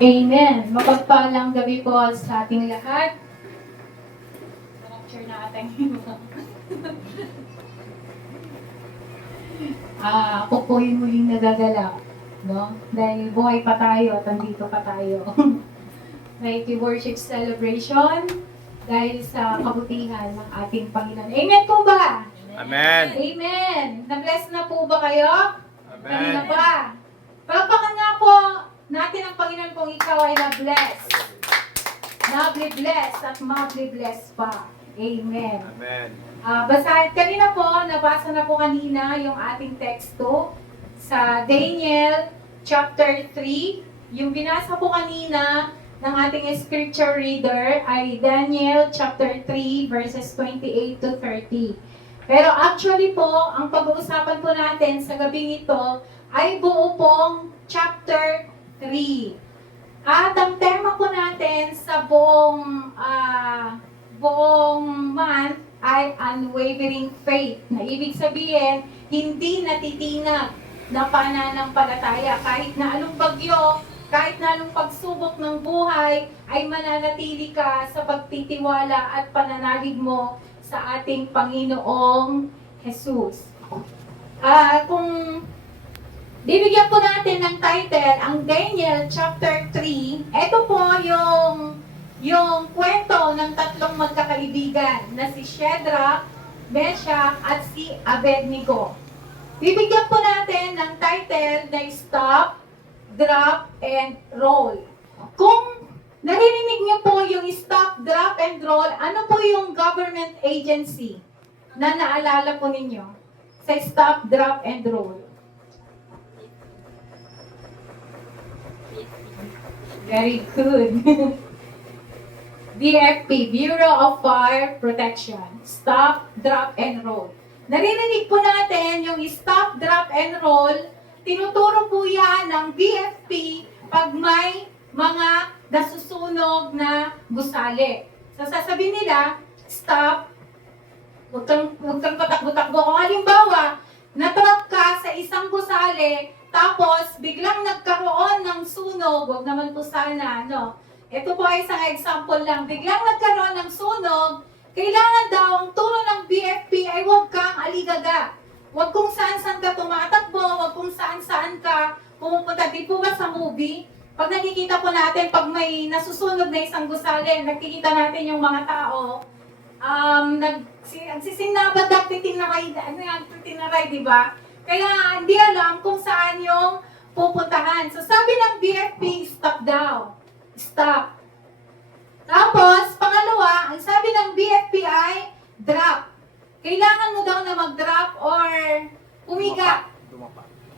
Amen. Mapagpalang gabi po sa ating lahat. Rapture na ating ako po yung muling nagagalak, no? Dahil buhay pa tayo at andito pa tayo. Right, worship celebration dahil sa kabutihan ng ating Panginoon. Amen po ba? Amen. Amen. Na-bless na po ba kayo? Amen. Kanina pa. Palakpakan nga po natin ang Panginoon kung ikaw ay na-bless. Na-bless at ma-bless pa. Amen. Amen. Kanina po, nabasa na po kanina yung ating teksto sa Daniel chapter 3. Yung binasa po kanina ng ating scripture reader ay Daniel chapter 3 verses 28 to 30. Pero actually po, ang pag-uusapan po natin sa gabing ito ay buo pong chapter 3. At ang tema po natin sa buong month ay unwavering faith. Na ibig sabihin, hindi natitinag na pananampalataya. Kahit na anong bagyo, kahit na anong pagsubok ng buhay, ay mananatili ka sa pagtitiwala at pananalig mo sa ating Panginoong Jesus. Kung bibigyan po natin ng title, ang Daniel chapter 3, ito po yung kwento ng tatlong magkakaibigan na si Shadrach, Meshach, at si Abednego. Bibigyan po natin ng title na Stop, Drop, and Roll. Kung naririnig niyo po yung Stop, Drop, and Roll, ano po yung government agency na naalala po ninyo sa Stop, Drop, and Roll? Very good. BFP, Bureau of Fire Protection. Stop, Drop, and Roll. Naririnig po natin yung Stop, Drop, and Roll. Tinuturo po yan ng BFP pag may mga nasusunog na gusali. So sasabihin nila, stop, huwag kang patakbo-takbo. Kung halimbawa, natrap ka sa isang gusali, tapos biglang nagkaroon ng sunog, huwag naman po sana, no? Ito po ay isang example lang. Biglang nagkaroon ng sunog, kailangan daw ang turo ng BFP ay huwag kang aligaga. Huwag kung saan-saan ka tumatakbo, huwag kung saan-saan ka pumupunta. Di po ba sa movie? Pag nakikita po natin, pag may nasusunog na isang gusali, nakikita natin yung mga tao, nagsisinabad at titinaray, di ba? Kaya hindi alam kung saan yung pupuntahan. So sabi ng BFP, stop daw. Stop. Tapos, pangalawa, ang sabi ng BFP ay drop. Kailangan mo daw na mag-drop or humiga.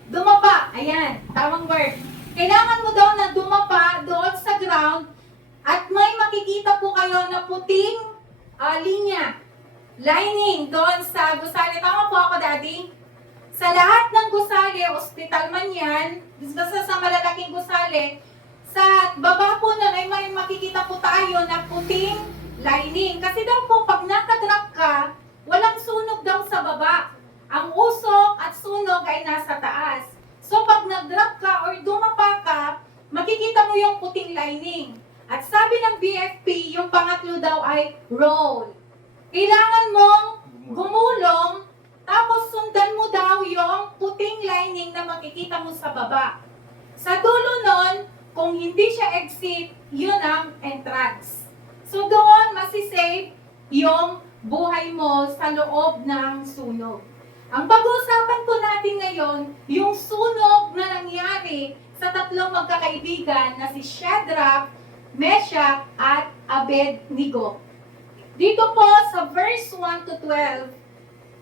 Dumapa. Ayan, tamang word. Kailangan mo daw na dumapa doon sa ground at may makikita po kayo na puting linya. Lining doon sa gusali. Tama po ako, Daddy? Sa lahat ng gusali, hospital man yan, basta sa malalaking gusali, sa baba po nun ay may makikita po tayo na puting lining. Kasi daw po, pag nakadrop ka, walang sunog daw sa baba. Ang usok at sunog ay nasa taas. So pag nag-drop ka or dumapa ka, makikita mo yung puting lining. At sabi ng BFP, yung pangatlo daw ay roll. Kailangan mong gumulong, tapos sundan mo daw yung puting lining na makikita mo sa baba. Sa dulo nun, kung hindi siya exit, yun ang entrance. So doon, masisave yung buhay mo sa loob ng sunog. Ang pag-uusapan po natin ngayon, yung sunog na nangyari sa tatlong magkakaibigan na si Shadrach, Meshach, at Abednego. Dito po sa verse 1 to 12,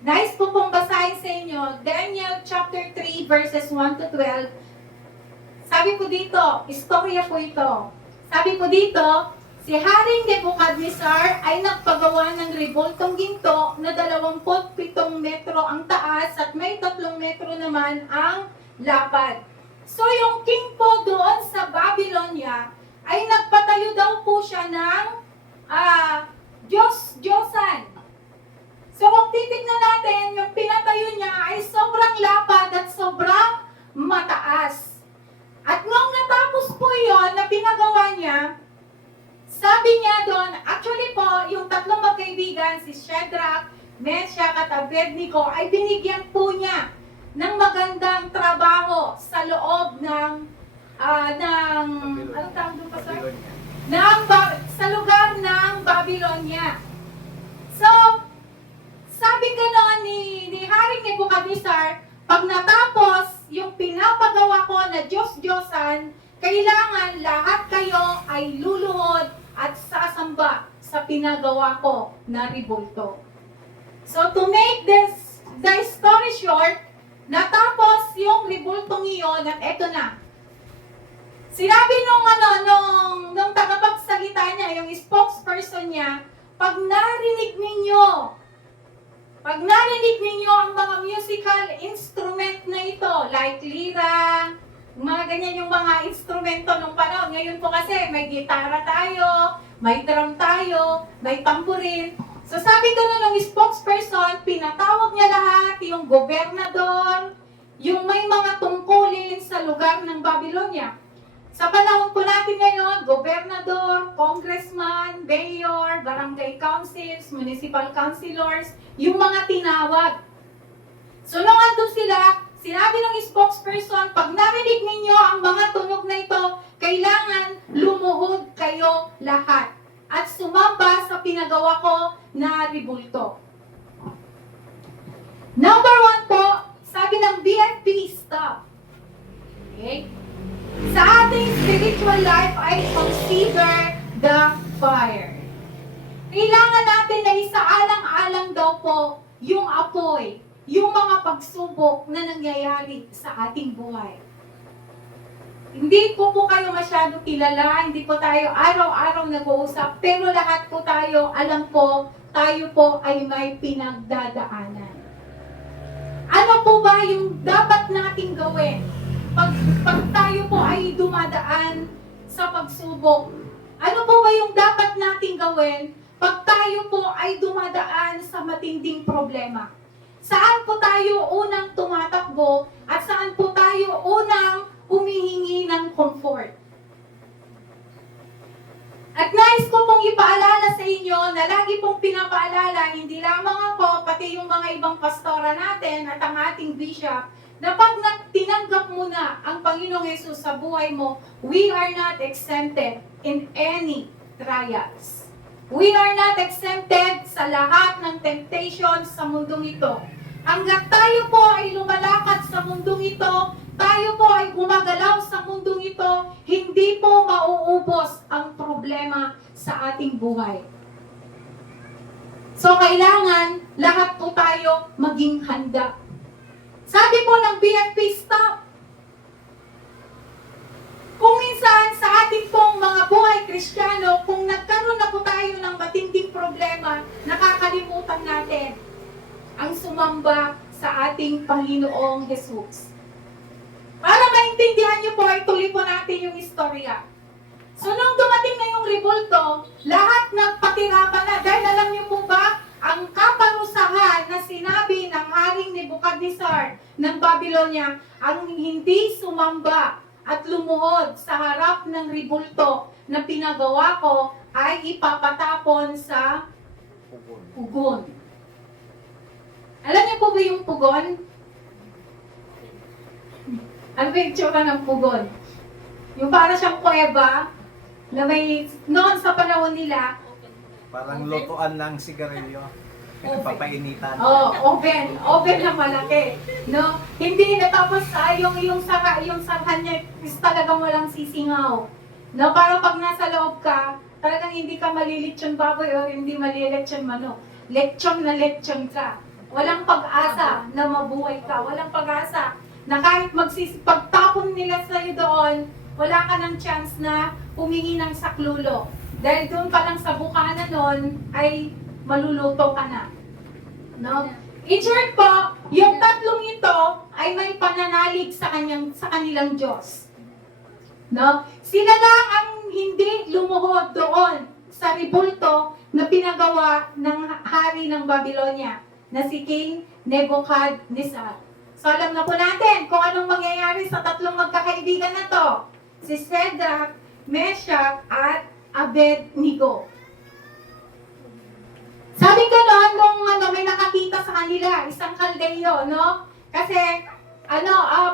nais po pong basahin sa inyo, Daniel chapter 3 verses 1 to 12. Sabi po dito, istorya po ito. Sabi po dito, si Haring Nebuchadnezzar ay nagpagawa ng rebultong ginto na 27 metro ang taas at may 3 metro naman ang lapad. So yung king po doon sa Babylonia ay nagpatayo daw po siya ng Diyosan. So kung titignan natin, yung pinatayo niya ay sobrang lapad at sobrang mataas. At nung natapos po yon na pinagawa tatlong magkaibigan, si Shadrach, Meshach at Abednego, ay binigyan po niya ng magandang trabaho sa loob ng anong tawag doon pa sa lugar ng Babylonia. So, sabi gano'n ni Haring Nebuchadnezzar, pag natapos yung pinapagawa ko na Diyos-Diyosan, kailangan lahat kayo ay luluhod at sasamba sa pinagawa ko na rebulto. So, to make the story short, natapos yung rebultong iyon at eto na. Sinabi nung tagapagsalita niya, yung spokesperson niya, pag narinig ninyo ang mga musical instrument na ito, like lira, mga ganyan yung mga instrumento nung panahon. Ngayon po kasi may gitara tayo, may drum tayo, may tamborin. So sabi ng spokesperson, pinatawag niya lahat, yung gobernador, yung may mga tungkulin sa lugar ng Babylonia. Sa panahon po natin ngayon, gobernador, congressman, mayor, barangay councils, municipal councilors, yung mga tinawag. So nung andun sila, sinabi ng spokesperson, pag narinig ninyo ang mga tunog na ito, kailangan lumuhod kayo lahat at sumamba sa pinagawa ko na rebulto. Number 1 po, sabi ng BFP, stop. Okay? Sa ating spiritual life ay consider the fire. Kailangan natin na isaalang-alang daw po yung apoy, yung mga pagsubok na nangyayari sa ating buhay. Hindi po kayo masyado kilala, hindi po tayo araw-araw nag-uusap, pero lahat po tayo, alam po, tayo po ay may pinagdadaanan. Ano po ba yung dapat nating gawin? Pag tayo po ay dumadaan sa pagsubok, ano po ba yung dapat nating gawin pag tayo po ay dumadaan sa matinding problema? Saan po tayo unang tumatakbo at saan po tayo unang humihingi ng comfort? At nais ko pong ipaalala sa inyo na lagi pong pinapaalala, hindi lamang ako, pati yung mga ibang pastora natin at ang ating bishop, na pag tinanggap mo na ang Panginoong Yesus sa buhay mo, we are not exempted in any trials. We are not exempted sa lahat ng temptations sa mundong ito. Hanggat tayo po ay lumalakad sa mundong ito, tayo po ay gumagalaw sa mundong ito, hindi po mauubos ang problema sa ating buhay. So kailangan lahat po tayo maging handa. Sabi po ng BFP, stop. Kung minsan sa ating pong mga buhay Kristiyano, kung nagkaroon na po tayo ng matinding problema, nakakalimutan natin ang sumamba sa ating Panginoong Jesus. Para maintindihan niyo po, ay tuloy po natin yung istorya. So nung dumating na yung rebulto, lahat nagpatirapan na. Dahil alam niyo po ba, ang kaparusahan na sinabi ng Haring Nebuchadnezzar ng Babylonia, ang hindi sumamba at lumuhod sa harap ng rebulto na pinagawa ko ay ipapatapon sa pugon. Alam niyo po ba yung pugon? Ano ba yung tsura ng pugon? Yung para siyang kuweba na may, noon sa panahon nila, parang lutuan ng sigarilyo. Papainitan. Oven na malaki. No? Hindi na tapos yung sarhan niya is talagang walang sisingaw. No, para pag nasa loob ka, talagang hindi ka malilitsyon baboy o hindi malilitsyon manok. Lechon na lechon ka. Walang pag-asa na mabuhay ka. Walang pag-asa na kahit pagtapon nila sa'yo doon, wala ka ng chance na humingi ng saklulo. Dahil doon pa lang sa bukana noon ay maluluto ka na. No? In short po, yung tatlong ito ay may pananalig sa kanilang Diyos. No? Sila lang ang hindi lumuhod doon sa rebulto na pinagawa ng hari ng Babylonia na si King Nebuchadnezzar. So alam na po natin kung anong mangyayari sa tatlong magkakaibigan na to. Si Shadrach, Meshach, at Abednego. Sabi ko noon, nung may nakakita sa kanila, isang kaldeyo, no? Kasi,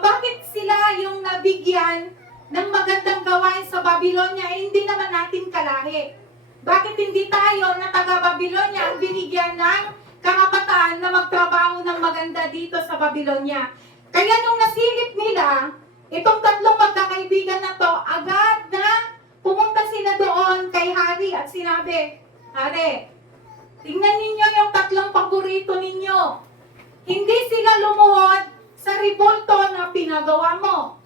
bakit sila yung nabigyan ng magandang gawain sa Babylonia, hindi naman natin kalahi? Bakit hindi tayo na taga-Babylonia ang binigyan ng karapatan na magtrabaho ng maganda dito sa Babylonia? Kaya nung nasilip nila, itong tatlong magkakaibigan na to, agad na pumunta sila doon kay Hari at sinabi, Hari, tingnan ninyo yung tatlong paborito ninyo. Hindi sila lumuhod sa ribulto na pinagawa mo.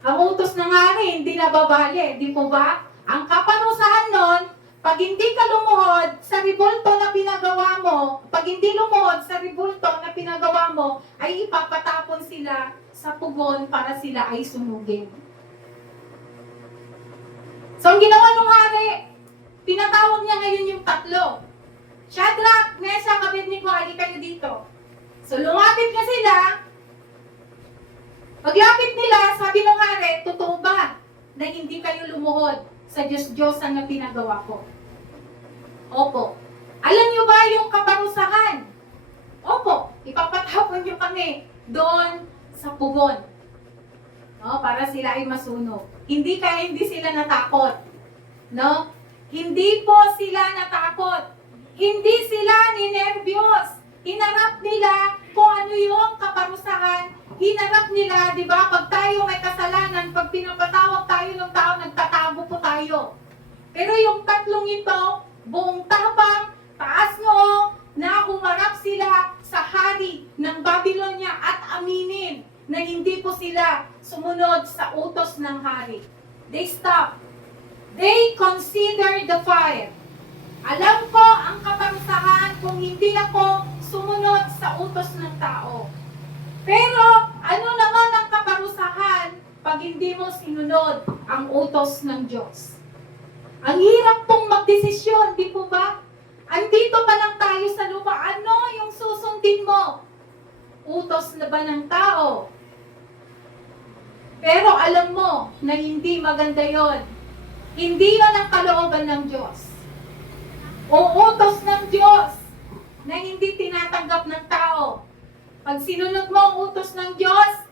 Ang utos ng hari, hindi nababali, di po ba? Ang kaparusahan nun, pag hindi ka lumuhod sa ribulto na pinagawa mo, pag hindi lumuhod sa ribulto na pinagawa mo, ay ipapatapon sila sa pugon para sila ay sunugin. So, ang ginawa ng hari, pinatawag niya ngayon yung tatlo. Shadrach, Meshach, Abednego, hali kayo dito. So, lumapit na sila. Paglapit nila, sabi ng hari, totoo ba na hindi kayo lumuhod sa Diyos-Diyosan na pinagawa ko? Opo. Alam niyo ba yung kaparusahan? Opo. Ipapatapon niyo kami doon sa pugon. No, para sila ay masunog. Hindi sila natakot. No? Hindi po sila natakot. Hindi sila ninervyos. Hinarap nila kung ano yung kaparusahan. Hinarap nila, di ba, pag tayo may kasalanan, pag pinapatawag tayo ng tao, nagtatago po tayo. Pero yung tatlong ito, buong tapang, taas noo, na humarap sila sa hari ng Babylonia at aminin na hindi po sila sumunod sa utos ng hari. They stopped. They considered the fire. Alam ko ang kaparusahan kung hindi ako sumunod sa utos ng tao. Pero ano naman ang kaparusahan pag hindi mo sinunod ang utos ng Diyos? Ang hirap pong magdesisyon, di po ba? Andito pa lang tayo sa lupa, ano yung susundin mo? Utos na ba ng tao? Pero alam mo na hindi maganda yon. Hindi yon ang kalooban ng Diyos. O utos ng Diyos na hindi tinatanggap ng tao. Pag sinunod mo ang utos ng Diyos,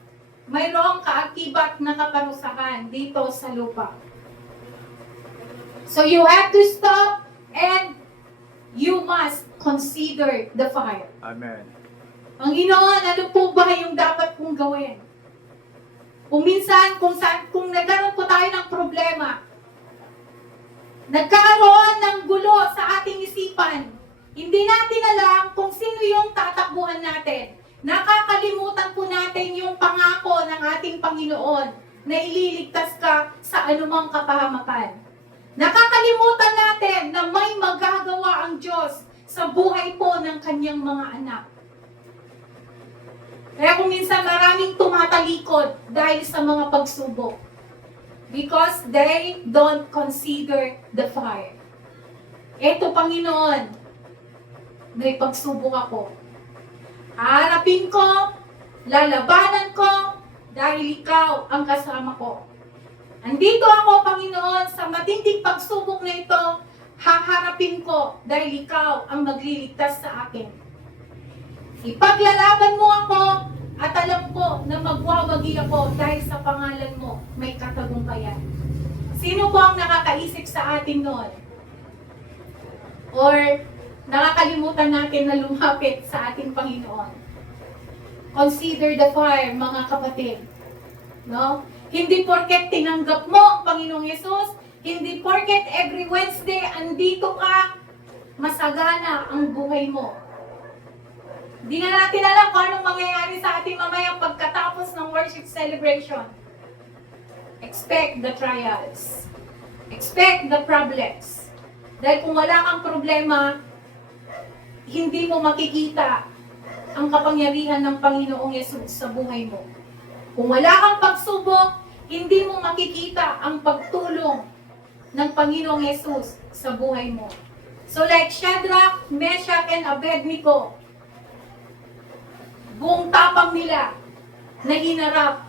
mayroong kaakibat na kaparusahan dito sa lupa. So you have to stop and you must consider the fire. Amen. Panginoon, ano po ba yung dapat kong gawin? Kung minsan, kung nagkaroon po tayo ng problema, nagkaroon ng gulo sa ating isipan, hindi natin alam kung sino yung tatakbuhan natin. Nakakalimutan po natin yung pangako ng ating Panginoon na ililigtas ka sa anumang kapahamakan. Nakakalimutan natin na may magagawa ang Diyos sa buhay po ng kanyang mga anak. Kaya kung minsan maraming tumatalikod dahil sa mga pagsubok. Because they don't consider the fire. Eto, Panginoon, may pagsubok ako. Harapin ko, lalabanan ko, dahil ikaw ang kasama ko. Andito ako, Panginoon, sa matinding pagsubok na ito, haharapin ko dahil ikaw ang magliligtas sa akin. Ipaglalaban mo ako at alam ko na magwawagi ako dahil sa pangalan mo may katagumpayan. Sino po ang nakakaisip sa atin noon? Or nakakalimutan natin na lumapit sa ating Panginoon? Consider the fire, mga kapatid. No? Hindi porket tinanggap mo ang Panginoong Yesus, hindi porket every Wednesday andito ka, masagana ang buhay mo. Hindi na natin alam kung anong mangyayari sa ating mamaya pagkatapos ng worship celebration. Expect the trials. Expect the problems. Dahil kung wala kang problema, hindi mo makikita ang kapangyarihan ng Panginoong Yesus sa buhay mo. Kung wala kang pagsubok, hindi mo makikita ang pagtulong ng Panginoong Yesus sa buhay mo. So like Shadrach, Meshach, and Abednego, buong tapang nila na hinarap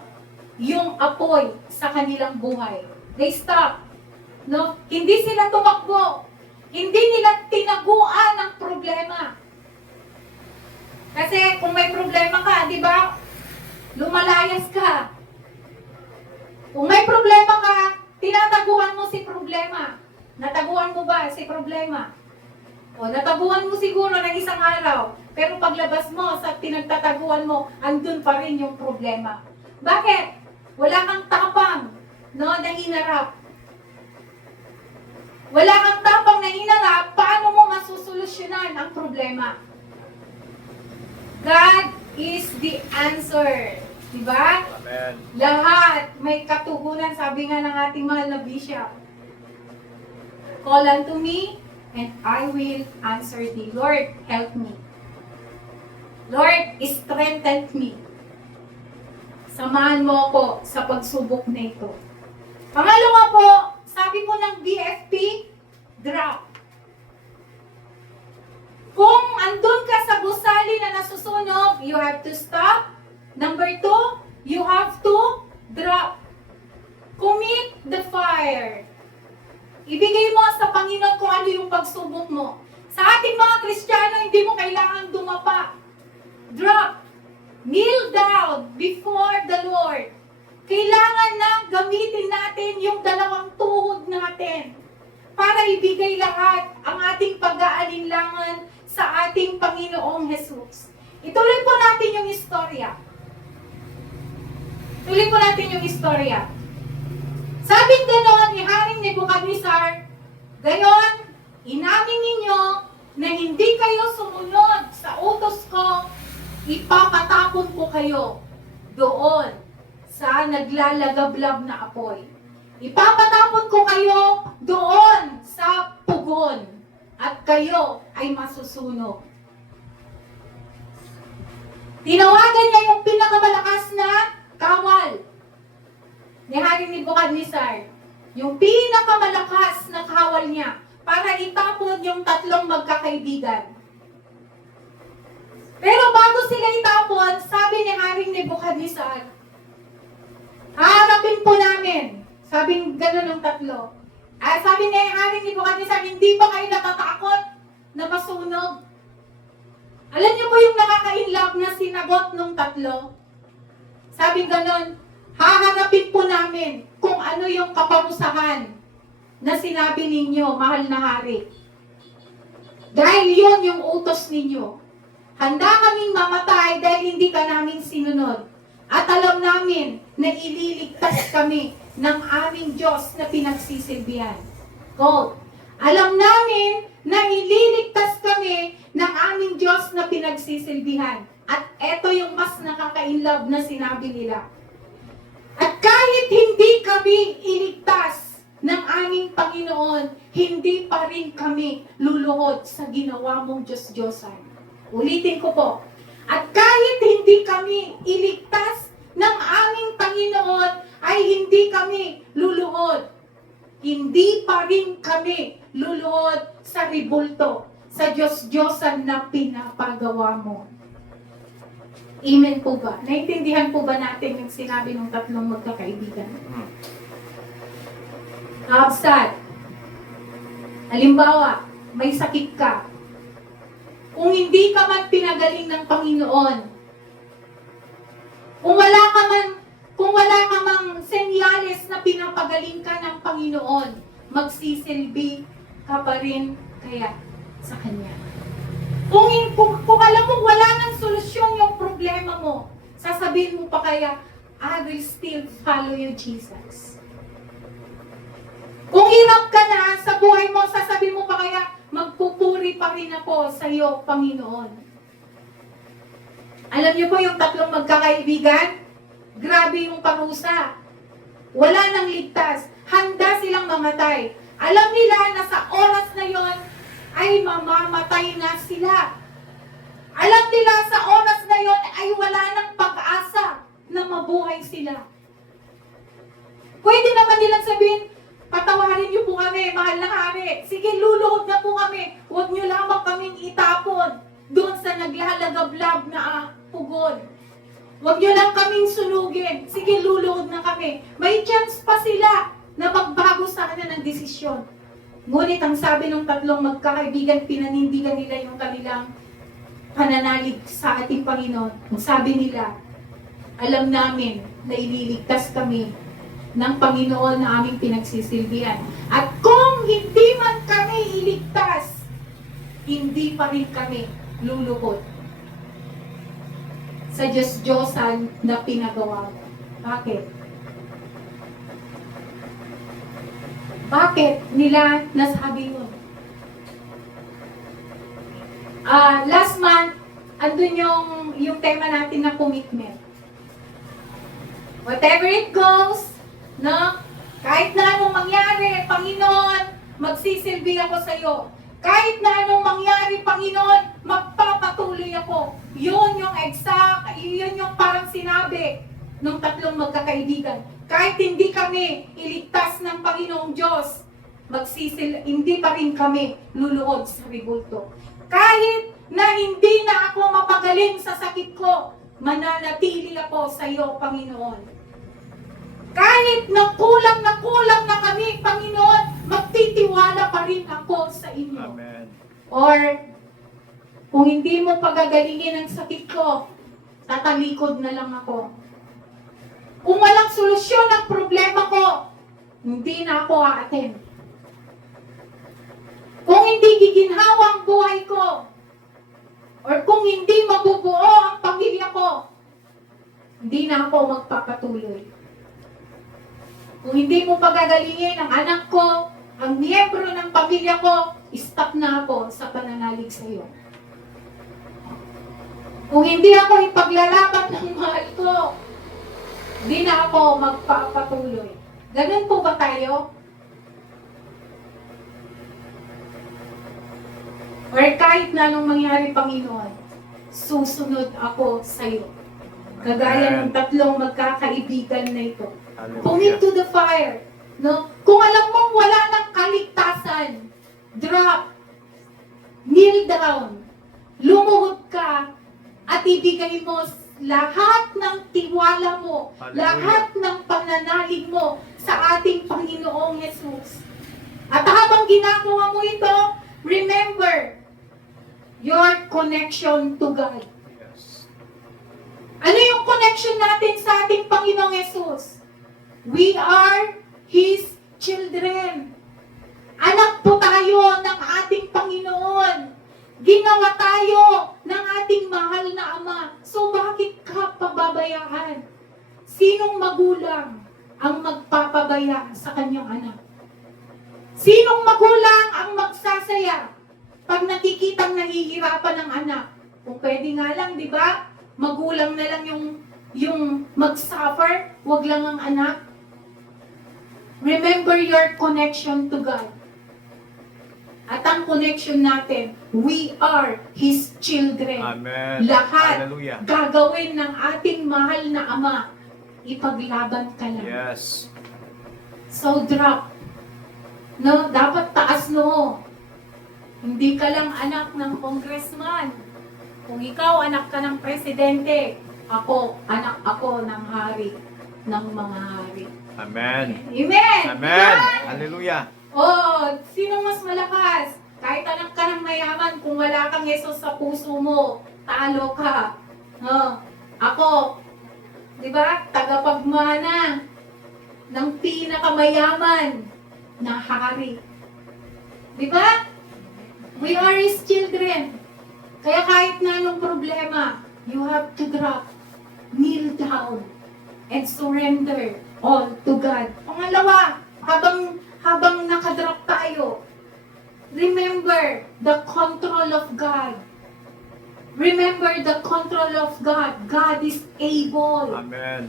yung apoy sa kanilang buhay. They stopped. No? Hindi sila tumakbo. Hindi nila tinaguan ang problema. Kasi kung may problema ka, di ba, lumalayas ka. Kung may problema ka, tinataguan mo si problema. Nataguan mo ba si problema? O, nataguan mo siguro ng isang araw, pero paglabas mo sa pinagtataguan mo, andun pa rin yung problema. Bakit? Wala kang tapang, no, na hinarap. Wala kang tapang na hinarap, paano mo masusolusyonan ang problema? God is the answer. Diba? Amen. Lahat may katugunan, sabi nga ng ating mahal na bishop. Call unto me, and I will answer thee. Lord, help me. Lord, strengthen me. Samahan mo ako sa pagsubok na ito. Pangalawa po, sabi po ng BFP, drop. Kung andun ka sa gusali na nasusunog, you have to stop. Number 2, you have to drop. Commit the fire. Ibigay mo sa Panginoon kung ano yung pagsubok mo. Sa ating mga Kristiyano, hindi mo kailangan dumapa. Drop. Kneel down before the Lord. Kailangan na gamitin natin yung dalawang tuhod natin para ibigay lahat ang ating pag-aalinlangan sa ating Panginoong Jesus. Ituloy po natin yung istorya. Tuloy po natin yung istorya. Sabing gano'n ni Haring Nebuchadnezzar, gayon, inamin ninyo na hindi kayo sumunod sa utos ko, ipapatapon ko kayo doon sa naglalagablab na apoy. Ipapatapon ko kayo doon sa pugon at kayo ay masusunog. Tinawagan niya yung pinakamalakas na kawal ni Haring Nebuchadnezzar. Yung pinakamalakas na kawal niya para itapon yung tatlong magkakaibigan. Pero bago sila itapon, sabi ni Haring Nebuchadnezzar, haharapin po namin. Sabing gano'n ng tatlo. Sabi ni Haring Nebuchadnezzar, hindi ba kayo natatakot na masunog? Alam niyo po yung nakaka-inlove na sinagot ng tatlo? Sabi gano'n, haharapin po namin kung ano yung kaparusahan na sinabi ninyo, mahal na hari. Dahil yun yung utos ninyo. Handa kaming mamatay dahil hindi ka namin sinunod. At alam namin na ililigtas kami ng aming Diyos na pinagsisilbihan. Quote, alam namin na ililigtas kami ng aming Diyos na pinagsisilbihan. At eto yung mas nakaka-inlove na sinabi nila. At kahit hindi kami iligtas ng aming Panginoon, hindi pa rin kami luluhod sa ginawa mong Diyos-Diyosan. Ulitin ko po. At kahit hindi kami iligtas ng aming Panginoon, ay hindi kami luluhod. Hindi pa rin kami luluhod sa ribulto, sa Diyos-Diyosan na pinapagawa mo. Amen po ba? Naintindihan po ba natin yung sinabi ng tatlong magkakaibigan? Absat. Halimbawa, may sakit ka. Kung hindi ka man pinagaling ng Panginoon, kung wala ka mang senyales na pinapagaling ka ng Panginoon, magsisilbi ka pa rin kaya sa Kanya. Kung alam mo wala nang solusyon yung problema mo, sasabihin mo pa kaya, I will still follow you, Jesus. Kung hirap ka na sa buhay mo, sasabihin mo pa kaya, magpupuri pa rin ako sa iyo, Panginoon. Alam niyo po yung tatlong magkakaibigan? Grabe yung parusa. Wala nang ligtas. Handa silang mamatay. Alam nila na sa oras na yon ay mamamatay na sila. Alam nila sa oras na yon ay wala nang pag-asa na mabuhay sila. Pwede naman nilang sabihin, patawarin niyo po kami, mahal na hari. Sige, luluhod na po kami. Huwag niyo lamang kaming itapon doon sa naglalagablab na pugon. Huwag niyo lang kaming sunugin. Sige, luluhod na kami. May chance pa sila na magbago sa kanila ng desisyon. Ngunit ang sabi ng tatlong magkakaibigan, pinanindigan nila yung kanilang pananalig sa ating Panginoon. Ang sabi nila, alam namin na ililigtas kami ng Panginoon na aming pinagsisilbihan. At kung hindi man kami iligtas, hindi pa rin kami luluhod sa Diyos-Diyosan na pinagawa mo. Bakit? Bakit nila nasabi yun? Last month, andun yung tema natin na commitment. Whatever it goes, no? Kahit na anong mangyari, Panginoon, magsisilbi ako sa iyo. Kahit na anong mangyari, Panginoon, magpapatuloy ako. Yun yung parang sinabi ng tatlong magkakaibigan. Kahit hindi kami iligtas ng Panginoong Diyos, hindi pa rin kami luluhod sa ribulto. Kahit na hindi na ako mapagaling sa sakit ko, mananatili ako sa iyo, Panginoon. Kahit na kulang na kami, Panginoon, magtitiwala pa rin ako sa inyo. Amen. Or, kung hindi mo pagagalingin ang sakit ko, tatalikod na lang ako. Kung walang solusyon ang problema ko, hindi na ako a-attend. Kung hindi giginhawa ang buhay ko, or kung hindi mabubuo ang pamilya ko, hindi na ako magpapatuloy. Kung hindi mo pagagalingin ang anak ko, ang miyembro ng pamilya ko, stop na ako sa pananalig sa iyo. Kung hindi ako ipaglalaban ng mahal ko, hindi na ako magpapatuloy. Ganun po ba tayo? Or kahit na anong mangyari, Panginoon, susunod ako sa iyo. Kagaya ng tatlong magkakaibigan na ito. Commit to the fire. No? Kung alam mong wala ng kaligtasan, drop, kneel down, lumuhod ka, at ibigay mo lahat ng tiwala mo, Hallelujah. lahat ng pananalig mo sa ating Panginoong Yesus. At habang ginagawa mo ito, remember your connection to God. Yes. Ano yung connection natin sa ating Panginoong Yesus? We are His children. Anak po tayo ng ating Panginoon. Ginawa tayo ng ating mahal na Ama. So bakit ka pababayaan? Sinong magulang ang magpapabaya sa kanyang anak? Sinong magulang ang magsasaya pag nakikitang nahihirapan ng anak? Kung pwede nga lang, di ba? Magulang na lang yung mag-suffer, wag lang ang anak. Remember your connection to God. At ang connection natin, we are His children. Amen. Lahat Hallelujah. gagawin ng ating mahal na Ama. Ipaglaban ka lang. Yes. So drop. No, dapat taas noo. Hindi ka lang anak ng congressman. Kung ikaw anak ka ng presidente, anak ako ng hari ng mga hari. Amen. Amen! Amen. Diba? Hallelujah. Oh, sino mas malakas? Kahit anak ka ng mayaman, kung wala kang Yesus sa puso mo, talo ka. No? Ako, di ba, tagapagmana ng pinakamayaman na hari. Di ba? We are His children. Kaya kahit na anong problema, you have to drop, kneel down, and surrender all to God. Pangalawa, habang nakadrop tayo, remember the control of God. Remember the control of God. God is able. Amen.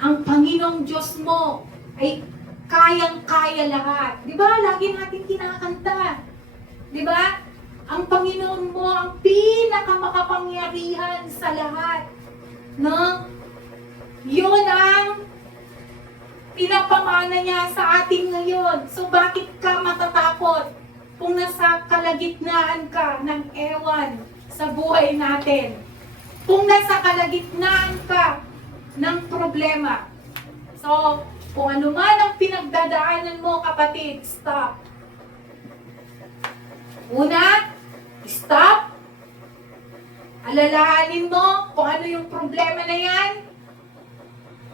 Ang Panginoong Diyos mo ay kayang-kaya lahat. Di ba? Lagi natin kinakanta. Di ba? Ang Panginoon mo ang pinakamakapangyarihan sa lahat. No? Yun ang pinapamana niya sa atin ngayon. So bakit ka matatakot kung nasa kalagitnaan ka ng ewan sa buhay natin? Kung nasa kalagitnaan ka ng problema. So, kung ano man ang pinagdadaanan mo, kapatid, stop. Una, stop. Alalahanin mo kung ano yung problema na yan.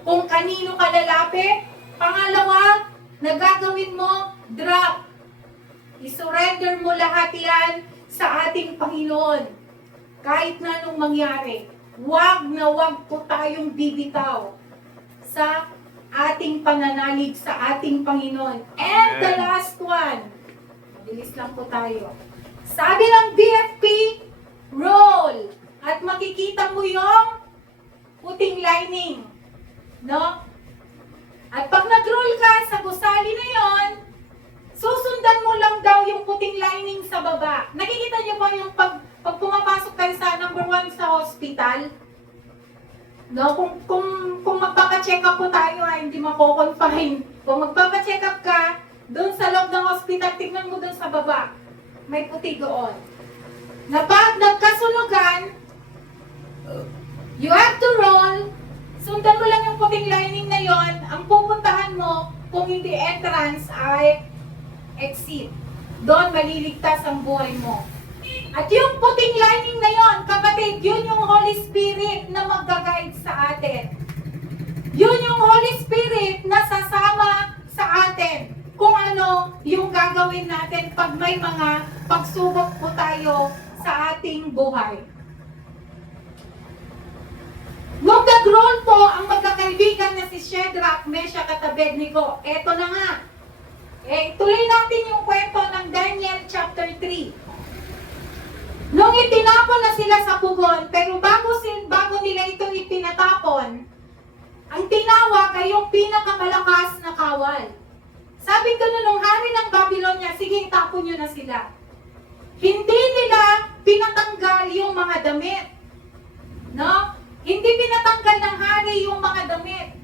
Kung kanino ka lalapit. Pangalawa, na gagawin mo, drop. I-surrender mo lahat yan sa ating Panginoon. Kahit na anong mangyari, wag na wag po tayong bibitaw sa ating pananalig sa ating Panginoon. And the last one, mabilis lang po tayo. Sabi ng BFP, roll. At makikita mo yung puting lining. No? At pag nag-roll ka sa gusali na yon, susundan mo lang daw yung puting lining sa baba. Nakikita niyo ba yung pag pumapasok kayo sa number 1 sa hospital? No, kung magpapa-check up po tayo, hindi mako-confine. Kung magpapa-check up ka, doon sa loob ng hospital, tignan mo doon sa baba. May puti doon. Na pag nagkasunugan, you have to roll. Sundan mo lang yung puting lining na yon. Ang pupuntahan mo, kung hindi entrance, ay exit. Doon maliligtas ang buhay mo. At yung puting lining na yon, kapatid, yun yung Holy Spirit na mag-guide sa atin. Yun yung Holy Spirit na sasama sa atin kung ano yung gagawin natin pag may mga pagsubok po tayo sa ating buhay. Nung nag-roll po ang magkakaibigan na si Shadrach, Meshach at Abednego, eto na nga. Tuloy natin yung kwento ng Daniel chapter 3. Nung itinapon na sila sa pugon, pero bago nila ito itinatapon, ang tinawag ay yung pinakamalakas na kawal. Sabi ko nung hari ng Babylonia, sige, itapon nyo na sila. Hindi nila pinatanggal yung mga damit. No? Hindi pinatanggal ng hari yung mga damit.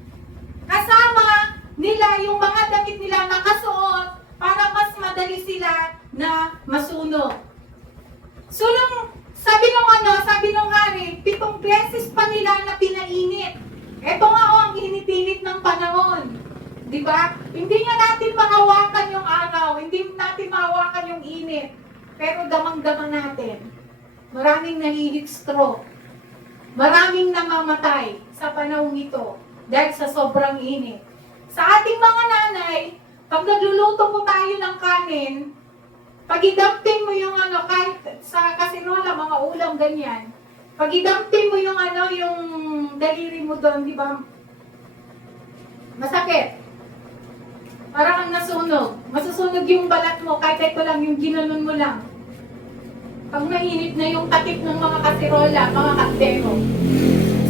Kasama nila yung mga damit nila nakasuot para mas madali sila na masunog. So, sabi nung hari, 7 beses pa nila na pinainit. Ito nga ang init-init ng panahon. Di ba? Hindi nga natin mahawakan yung araw, hindi natin mahawakan yung init. Pero damang-dama natin. Maraming nahiheat stroke. Maraming namamatay sa panahon ito dahil sa sobrang init. Sa ating mga nanay, pag nagluluto po tayo ng kanin, pag idamping mo yung kahit sa kasirola, mga ulam ganyan, pag idamping mo yung yung daliri mo doon, di ba? Masakit. Parang ang nasunog. Masusunog yung balat mo, kahit ito lang, yung ginanon mo lang. Pag mainit na yung takip ng mga kasirola, mga kaldero.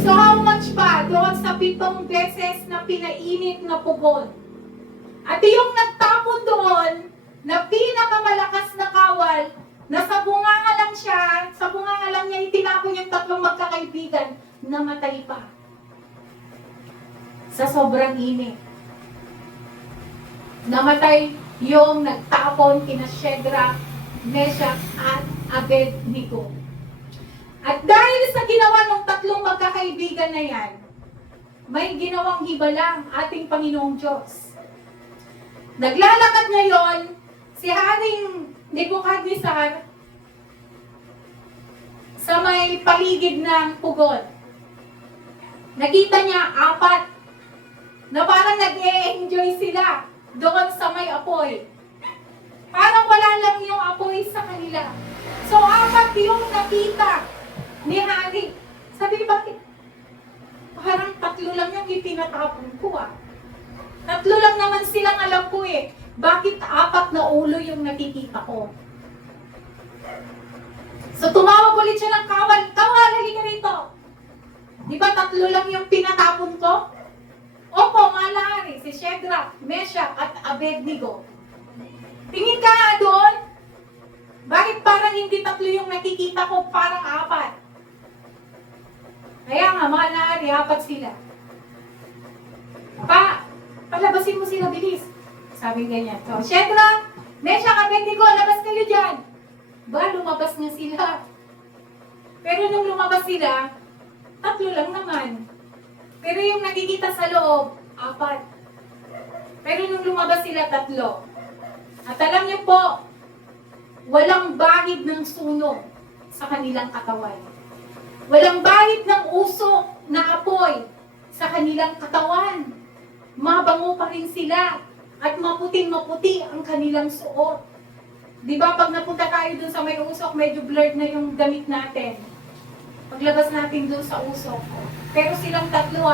So how much pa doon sa 7 beses na pinainit na pugon? At yung nagtapon doon, na pinakamalakas na kawal, nasa bunganga lang siya, sa bunganga lang niya itinapon yung 3 magkakaibigan, namatay pa. Sa sobrang init. Namatay yung nagtapon kina Shadrach, Meshach at Abednego. At dahil sa ginawa ng 3 magkakaibigan na yan, may ginawang hibalang ating Panginoong Diyos. Naglalakad ngayon si Haring Nebuchadnezzar sa may paligid ng pugon. Nakita niya 4 na parang nag-e-enjoy sila doon sa may apoy. Parang wala lang yung apoy sa kanila. So, 4 yung nakita ni Hari. Sabi, bakit? Parang 3 lang yung itinatapon ko 3 lang naman silang alam ko Bakit 4 na ulo yung nakikita ko? So, tumawag ulit siya ng kawal. Kawal, halika rito. Di ba 3 lang yung pinatapon ko? Opo, malari, si Shadrach, Meshach at Abednego. Tingin ka nga doon. Bakit parang hindi 3 yung nakikita ko, parang 4? Kaya nga, malari, 4 sila. Palabasin mo sila, bilis. Sabi ganyan. So, Shadrach, Meshach, Abednego, labas kayo dyan. Lumabas nga sila. Pero nung lumabas sila, 3 lang naman. Pero yung nakikita sa loob, 4. Pero nung lumabas sila, 3. At alam niyo po, walang bahid ng sunog sa kanilang katawan. Walang bahid ng usok na apoy sa kanilang katawan. Mabango pa rin sila at maputing-maputi ang kanilang suot. Di ba pag napunta tayo dun sa may usok, medyo blurred na yung damit natin. Paglabas natin dun sa usok. Pero silang tatlo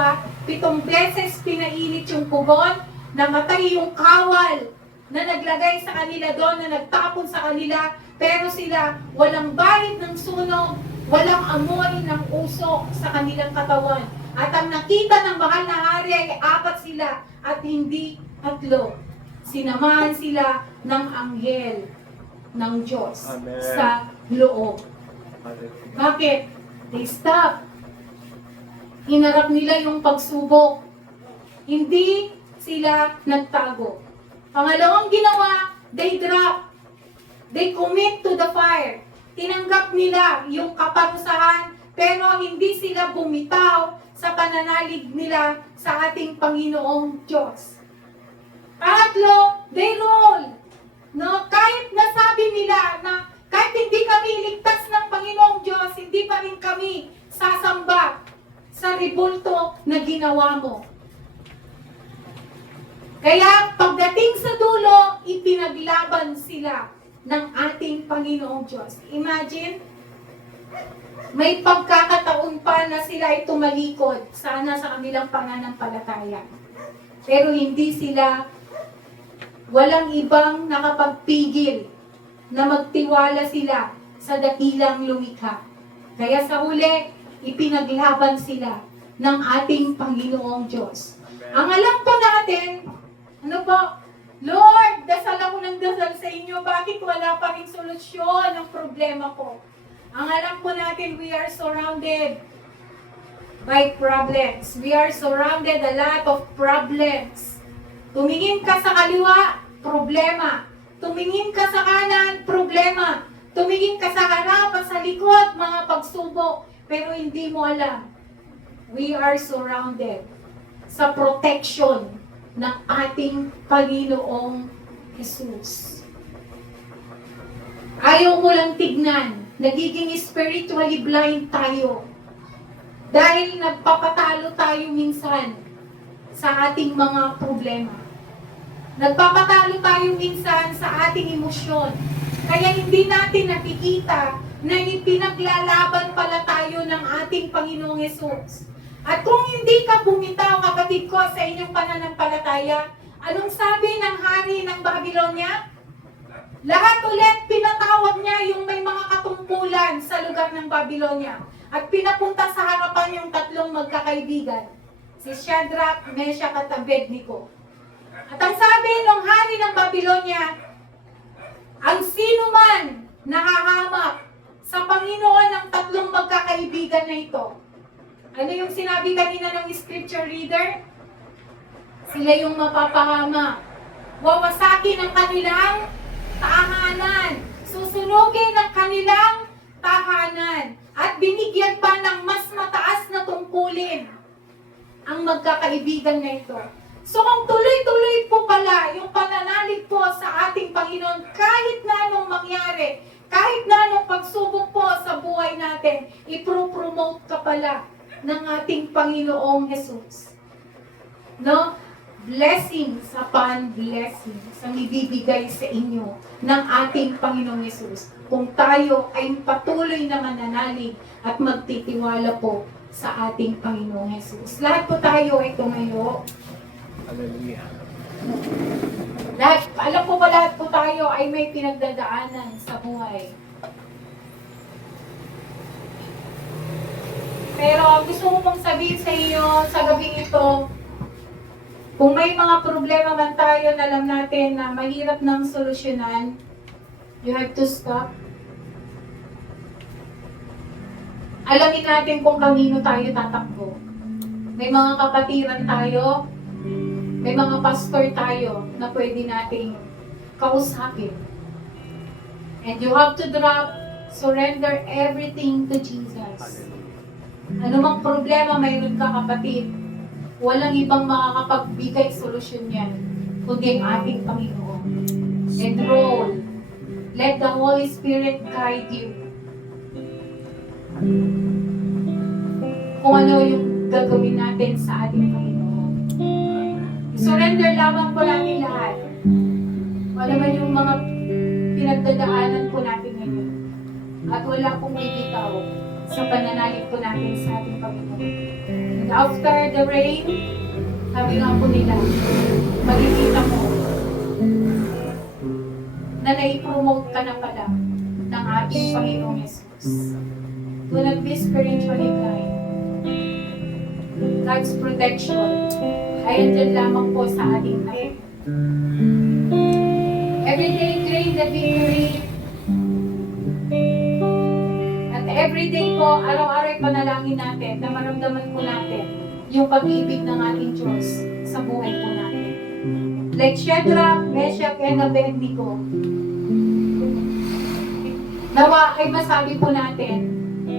7 beses pinainit yung kubon, namatay yung kawal na naglagay sa kanila doon, na nagtapon sa kanila, pero sila walang bahid ng sunog, walang amoy ng usok sa kanilang katawan. At ang nakita ng mahal na hari ay 4 sila at hindi 3. Sinamahan sila ng anghel ng Diyos Amen. sa loob. Bakit? They stopped. Hinarap nila yung pagsubok. Hindi sila nagtago. Pangalawang ginawa, they drop. They commit to the fire. Tinanggap nila yung kaparusahan, pero hindi sila bumitaw sa pananalig nila sa ating Panginoong Diyos. Pangatlo, they roll. No, kahit nasabi nila na kahit hindi kami ligtas ng Panginoong Diyos, hindi pa rin kami sasamba sa ribulto na ginawa mo. Kaya pagdating sa dulo, ipinaglaban sila ng ating Panginoong Diyos. Imagine, may pagkakataon pa na sila ay tumalikod sana sa kanilang pananampalataya. Pero hindi sila, walang ibang nakapagpigil na magtiwala sila sa dakilang lumikha. Kaya sa huli, ipinaglaban sila ng ating Panginoong Diyos. Ang alam po natin, ano po, Lord, dasal ako ng dasal sa inyo, bakit wala pa rin solusyon ang problema ko? Ang alam po natin, we are surrounded by problems. We are surrounded a lot of problems. Tumingin ka sa kaliwa, problema. Tumingin ka sa kanan, problema. Tumingin ka sa harap at sa likod, mga pagsubok. Pero hindi mo alam, we are surrounded sa protection ng ating Panginoong Jesus. Ayaw mo lang tignan, nagiging spiritually blind tayo. Dahil nagpapatalo tayo minsan sa ating mga problema. Nagpapatalo tayo minsan sa ating emosyon. Kaya hindi natin nakikita na ipinaglalaban pala tayo ng ating Panginoong Hesus. At kung hindi ka bumitaw, kapatid ko, sa inyong pananampalataya, anong sabi ng hari ng Babylonia? Lahat ulit pinatawag niya yung may mga katumpulan sa lugar ng Babylonia. At pinapunta sa harapan yung 3 magkakaibigan. Si Shadrach, Meshach at Abednego. At ang sabi ng hari ng Babylonia, ang sino man nahahamak sa Panginoon ng 3 magkakaibigan na ito. Ano yung sinabi kanina ng scripture reader? Sila yung mapapahamak. Wawasakin ang kanilang tahanan. Susunugin ang kanilang tahanan. At binigyan pa ng mas mataas na tungkulin ang magkakaibigan na ito. So kung tuloy-tuloy po pala yung pananalig po sa ating Panginoon, kahit na anong mangyari, kahit na anong pagsubok po sa buhay natin, ipro-promote ka pala ng ating Panginoong Jesus. No? Blessings upon blessings ang ibibigay sa inyo ng ating Panginoong Jesus kung tayo ay patuloy na mananalig at magtitiwala po sa ating Panginoong Jesus. Lahat po tayo ay tumayo. Hallelujah. Alam po ba lahat po tayo ay may pinagdadaanan sa buhay. Pero gusto ko pong sabihin sa iyo sa gabing ito, kung may mga problema man tayo na alam natin na mahirap nang solusyonan, you have to stop. Alamin natin kung kanino tayo tatakbo. May mga kapatiran tayo, may mga pastor tayo na pwede nating kausapin. And you have to drop, surrender everything to Jesus. Ano mang problema mayroon ka, kapatid, walang ibang makakapagbigay solusyon yan, kundi ang ating Panginoon. Enroll Let the Holy Spirit guide you. Kung ano yung gagawin natin sa ating Panginoon. Surrender lamang po natin lahat. Wala man yung mga pinagdadaanan po natin ngayon. At wala pong bibitaw sa pananalig po natin sa ating Panginoon. And after the rain, sabi nga po nila, makikita mo na nai-promote ka na pala ng ating Panginoong Jesus. Do not be spiritually blind. God's protection ay andyan lamang po sa ating tayo. Everyday claim the victory. At everyday po, araw-araw panalangin natin na maramdaman po natin yung pag-ibig ng ating Diyos sa buhay po natin. Like Shadrach, Meshach, and Abednego, nawa ay masabi po natin,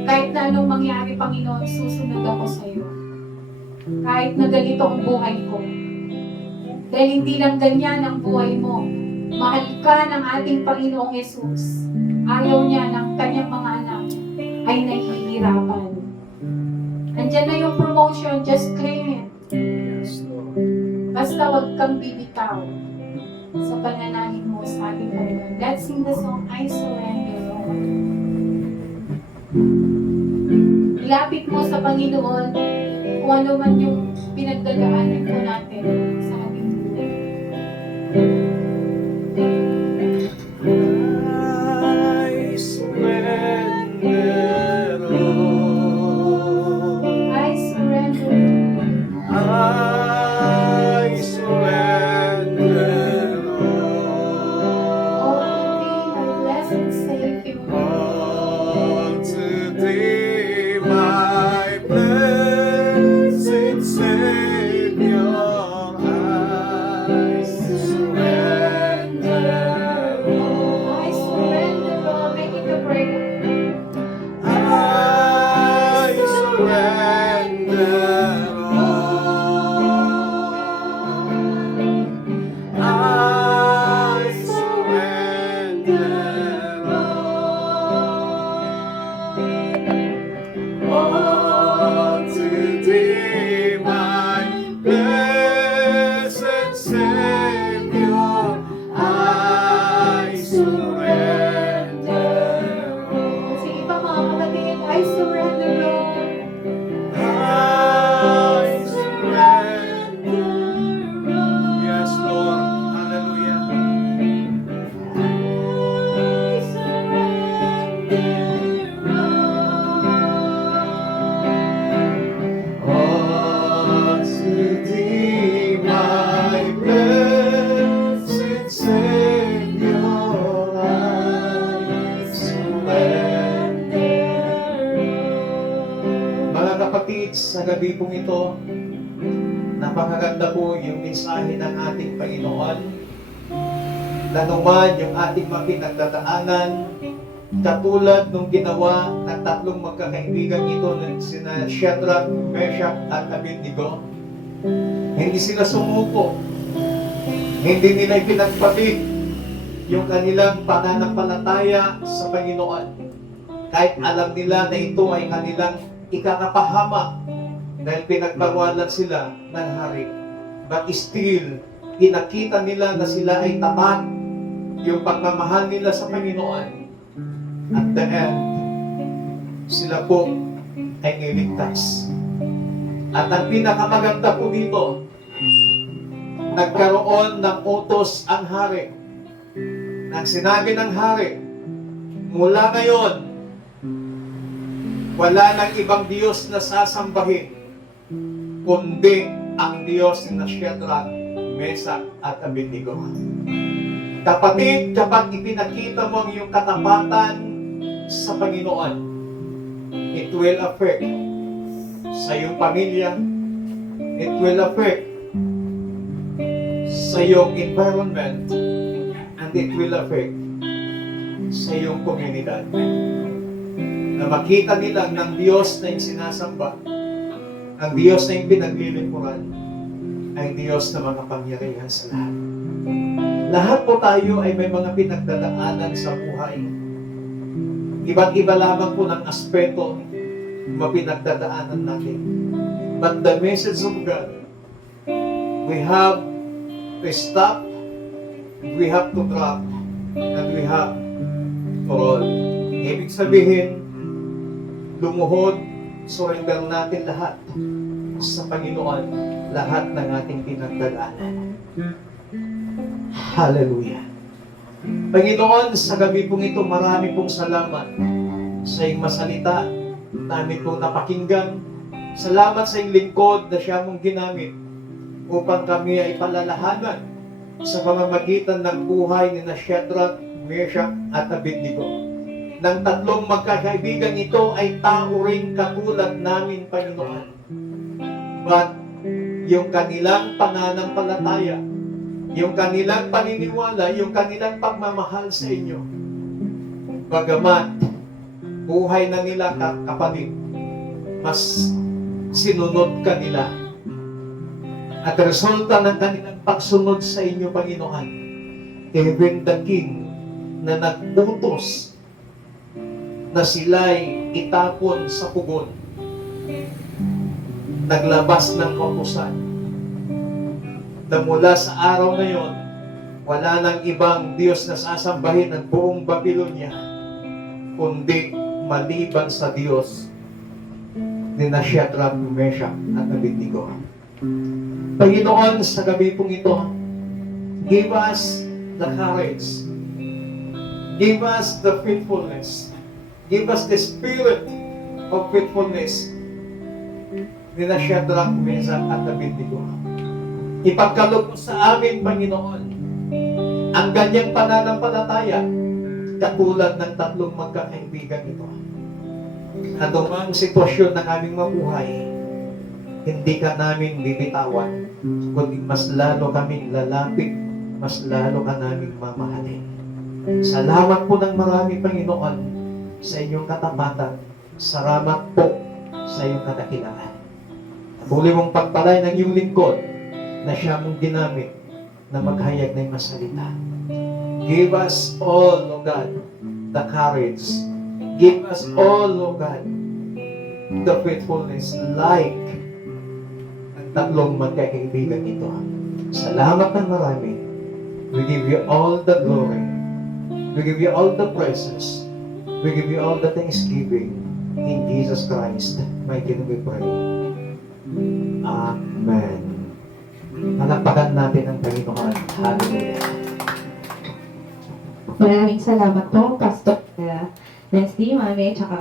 kahit na anong mangyari, Panginoon, susunod ako sa iyo. Kahit na ganito ang buhay ko. Dahil hindi lang ganyan ang buhay mo. Mahal ka ng ating Panginoong Jesus. Ayaw niya ng kanyang mga anak ay nahihirapan. Andyan na yung promotion, just claim it. Yes, Lord. Basta huwag kang bibitaw sa pananalig mo sa ating Panginoon. Let's sing the song, I Surrender, Lord. Ilapit mo sa Panginoon kung ano man yung pinagdadaanan po natin sa ating buhay. I surrender all. I surrender. I surrender All all. to thee, my blessed Savior. Unto thee, my blessed Savior, I surrender all. I surrender all. Make it a prayer. I surrender all. I surrender all to thee, my blessed Savior. I surrender all. Sige pa mga kapatid, I surrender all. I surrender all. Yes, Lord. Hallelujah. I surrender All to thee, my blessed Savior, I surrender. Mga kapatid, sa gabi pong ito, napakaganda po yung mensahe ng ating Panginoon. Nanuman yung ating mga pinagdadaanan, katulad nung ginawa ng tatlong magkakaibigan ito na sina Shadrach, Meshach at Abednego. Hindi sila sumuko. Hindi nila ipinagpabig yung kanilang pananampalataya sa Panginoon. Kahit alam nila na ito ay kanilang ikakapahama dahil pinagbawalan sila ng hari. But still, pinakita nila na sila ay tapat yung pagmamahal nila sa Panginoon. At the end, sila po ay niligtas. At ang pinakamaganda po dito, nagkaroon ng utos ang hari. Nang sinabi ng hari, mula ngayon, wala nang ibang Diyos na sasambahin, kundi ang Diyos na Shadrach, Meshach at Abednego. Kapatid, kapag ipinakita mo ang iyong katapatan sa Panginoon, it will affect sa iyong pamilya, it will affect sa iyong environment, and it will affect sa iyong komunidad. Na makita nila ng Diyos na yung sinasamba, ang Diyos na yung pinaglilingkuran, ay Diyos na makapangyarihan sa lahat. Lahat po tayo ay may mga pinagdadaanan sa buhay. Iba't iba lamang po ng aspeto ng mga pinagdadaanan natin. But the message of God, we have to stop, we have to drop, and we have to roll. Ibig sabihin, lumuhod, surrender natin lahat sa Panginoon, lahat ng ating pinagdadaanan. Hallelujah. Panginoon, sa gabi pong ito, marami pong salamat sa iyong masalita, namin pong napakinggan. Salamat sa iyong lingkod na siya mong ginamit upang kami ay palalahanan sa pamamagitan ng buhay ni Shadrach, Meshach at Abednego. Nang tatlong magkakaibigan ito ay tao ring katulad namin, Panginoon. But yung kanilang pananampalataya, yung kanilang paniniwala, yung kanilang pagmamahal sa inyo, bagamat buhay na nila kapatid, mas sinunod ka nila. At resulta ng kanilang pagsunod sa inyo, Panginoon, even the king na nagputos na sila'y itapon sa pugon, naglabas ng kautusan na mula sa araw na yon, wala nang ibang Diyos na sasambahin ng buong Babylonia, kundi maliban sa Diyos ni Shadrach, Meshach at Abednego. Panginoon, sa gabi pong ito, give us the courage, give us the faithfulness, give us the spirit of faithfulness ni Shadrach, Meshach at Abednego. Ipagkaloob mo sa amin, Panginoon, ang ganyang pananampalataya katulad ng tatlong magkakaibigan ito. Anumang sitwasyon ng aming mabuhay, hindi ka namin bibitawan, kundi mas lalo kaming lalapit, mas lalo ka naming mamahalin. Salamat po ng marami, Panginoon, sa inyong katapatan. Salamat po sa iyong kadakilaan. Muli mong pagpalay ng iyong lingkod na siya mong ginamit na maghayag ng masalita. Give us all, O God, the courage. Give us all, O God, the faithfulness like ang tatlong magkakaibigan ito. Salamat ng marami. We give you all the glory. We give you all the praises. We give you all the thanksgiving. In Jesus Christ, mighty name we pray. Amen. Palakpakan natin ang Panginoon. Hallelujah. Maraming salamat po, Pastor Leslie, Mami, tsaka